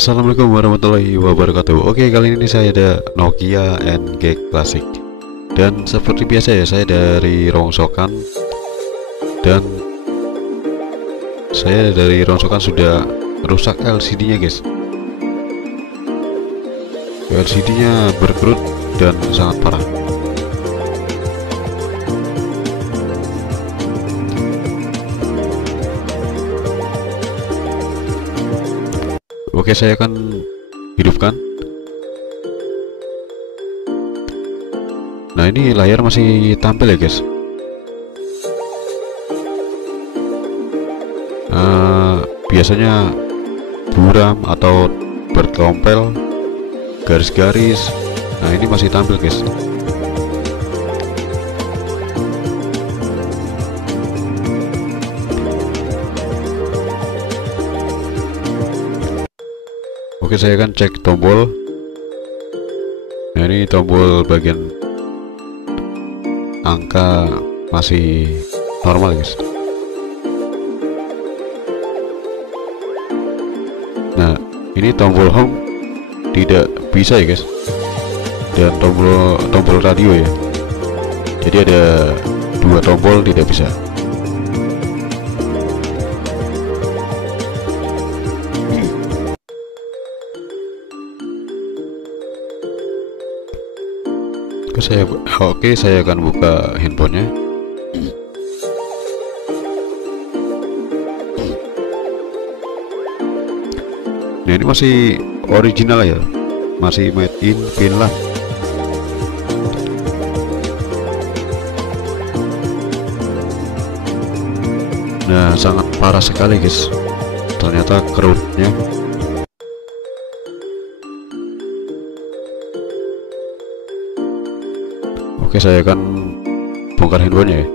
Assalamualaikum warahmatullahi wabarakatuh. Oke, kali ini saya ada Nokia NG Classic. Dan seperti biasa ya, saya dari rongsokan. Dan saya dari rongsokan sudah rusak LCD-nya, guys. LCD-nya berkerut dan sangat parah. Oke, saya akan hidupkan. Nah, ini layar masih tampil ya, guys. Biasanya buram atau bertompel, garis-garis. Nah, ini masih tampil, guys. Oke, saya akan cek tombol. Nah, ini tombol bagian angka masih normal, guys. Nah, ini tombol home tidak bisa ya, guys. Dan tombol radio ya. Jadi ada dua tombol tidak bisa. Oke, saya akan buka handphonenya. Nah, ini masih original ya, masih made in Finland. Nah, sangat parah sekali, guys. Ternyata kerutnya. Oke, saya akan bongkar handphonenya ya.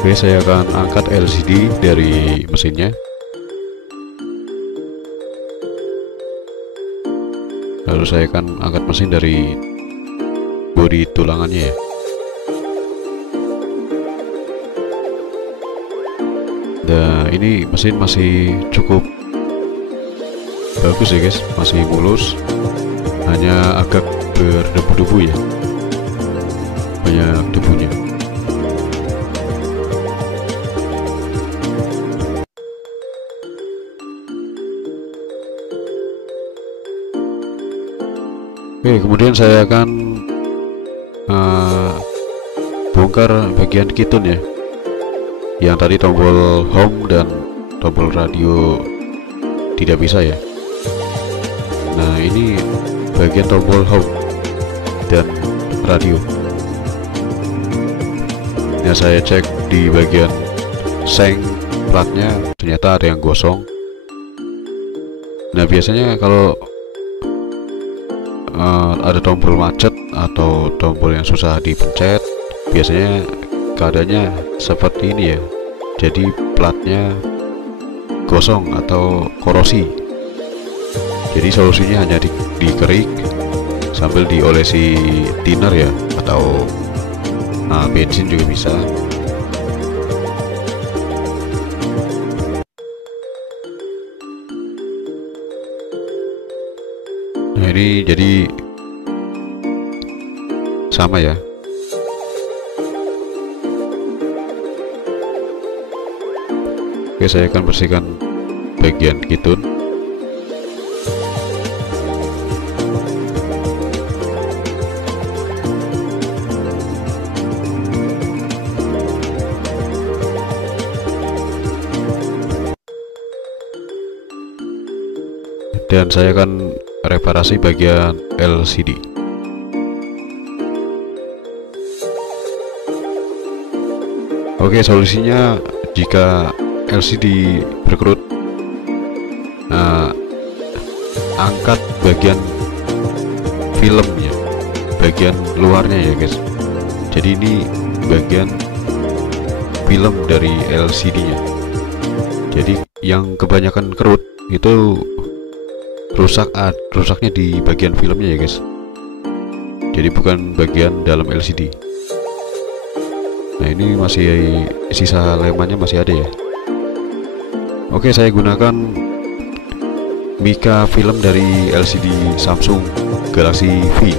Oke, saya akan angkat LCD dari mesinnya. Lalu saya akan angkat mesin dari bodi tulangannya ya. Nah, ini mesin masih cukup bagus ya, guys. Masih mulus, hanya agak berdebu-debu ya, banyak debunya. Oke, kemudian saya akan bongkar bagian kitun ya, yang tadi tombol home dan tombol radio tidak bisa ya. Nah, ini bagian tombol home dan radio. Nah, saya cek di bagian seng platnya, ternyata ada yang gosong. Nah, biasanya kalau ada tombol macet atau tombol yang susah dipencet, biasanya keadaannya seperti ini ya. Jadi platnya gosong atau korosi. Jadi solusinya hanya dikerik sambil diolesi thinner ya, atau bensin juga bisa. Nah, ini jadi sama ya. Oke, saya akan bersihkan bagian kitun. dan saya akan reparasi bagian LCD. Oke, solusinya jika LCD berkerut, angkat bagian filmnya, bagian luarnya ya guys. Jadi ini bagian film dari LCD-nya. Jadi yang kebanyakan kerut itu rusaknya di bagian filmnya ya guys. Jadi bukan bagian dalam LCD. Nah, ini masih sisa lemannya masih ada ya. Oke, saya gunakan mica film dari LCD Samsung Galaxy V.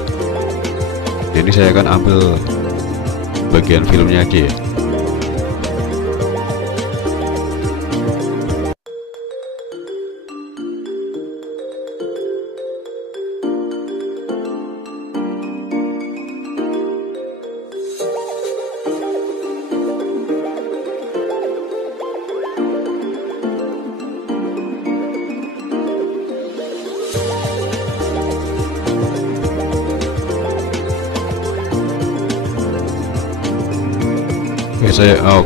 Jadi saya akan ambil bagian filmnya aja ya.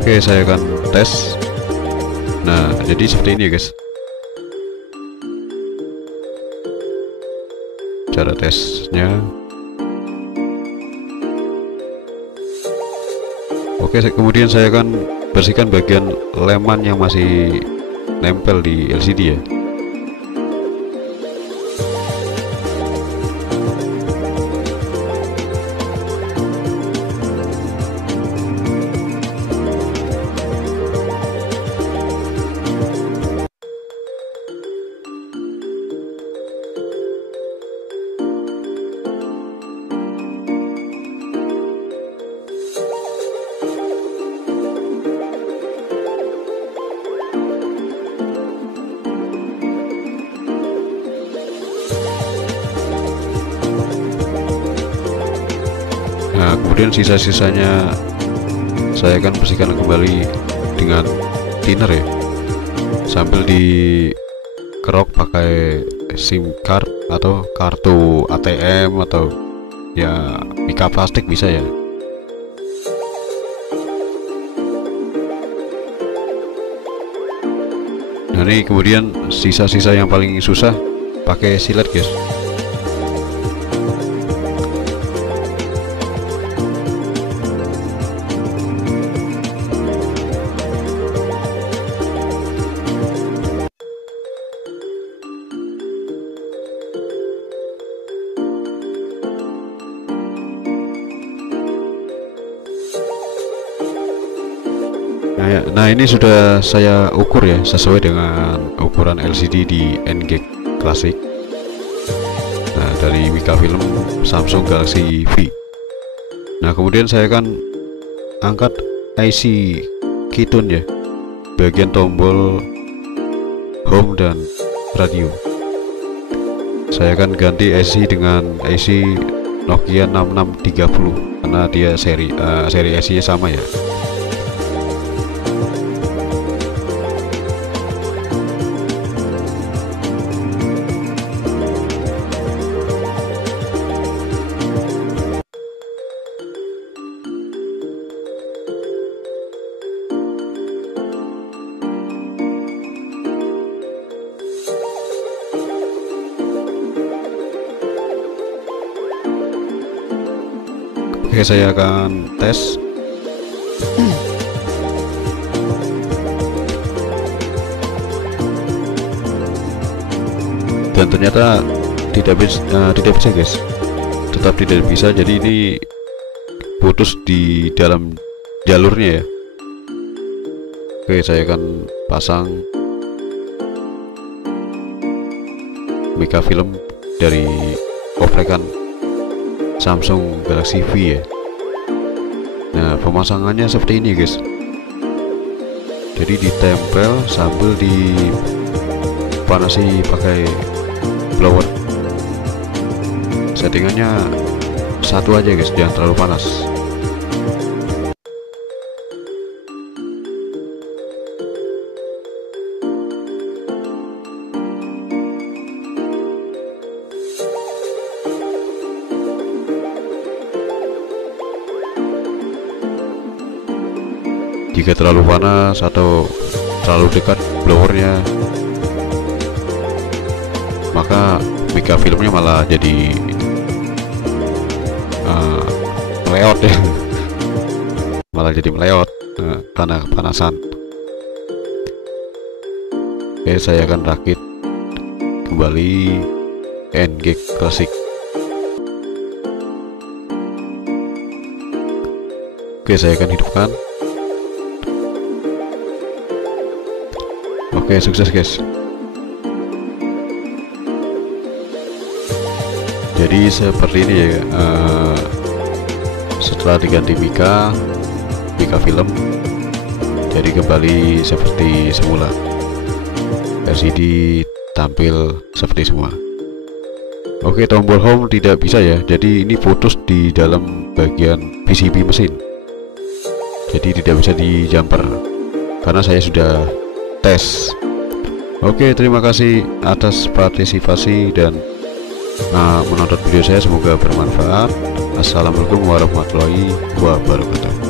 Oke, saya akan tes. Nah, jadi seperti ini ya guys, cara tesnya. Oke, kemudian saya akan bersihkan bagian leman yang masih nempel di LCD ya. Nah, kemudian sisa-sisanya saya akan bersihkan kembali dengan thinner ya, sambil dikerok pakai SIM card atau kartu ATM atau ya mica plastik bisa ya. Nah, ini kemudian sisa-sisa yang paling susah pakai silet guys. Nah, ini sudah saya ukur ya, sesuai dengan ukuran LCD di NG Classic. Nah, dari mica film Samsung Galaxy V. Nah, kemudian saya akan angkat IC Keystone ya, bagian tombol home dan radio. Saya akan ganti IC dengan IC Nokia 6630 karena dia seri IC-nya sama ya. Oke, saya akan tes. Dan ternyata tidak bisa guys, tetap tidak bisa. Jadi ini putus di dalam jalurnya ya. Oke, saya akan pasang mica film dari oprekan Samsung Galaxy V ya. Nah, pemasangannya seperti ini guys. Jadi ditempel sambil dipanasi pakai blower. Settingannya satu aja guys, jangan terlalu panas. jika terlalu panas atau terlalu dekat blowernya, maka mica filmnya malah jadi meleot ya. Malah jadi meleot karena kepanasan. Oke, saya akan rakit kembali NGEK Classic. Oke, saya akan hidupkan. Oke, sukses guys. Jadi seperti ini ya, setelah diganti mica film jadi kembali seperti semula, LCD tampil seperti semua. Oke, tombol home tidak bisa ya, jadi ini putus di dalam bagian PCB mesin, jadi tidak bisa di jumper karena saya sudah tes. Oke, terima kasih atas partisipasi dan menonton video saya, semoga bermanfaat. Assalamualaikum warahmatullahi wabarakatuh.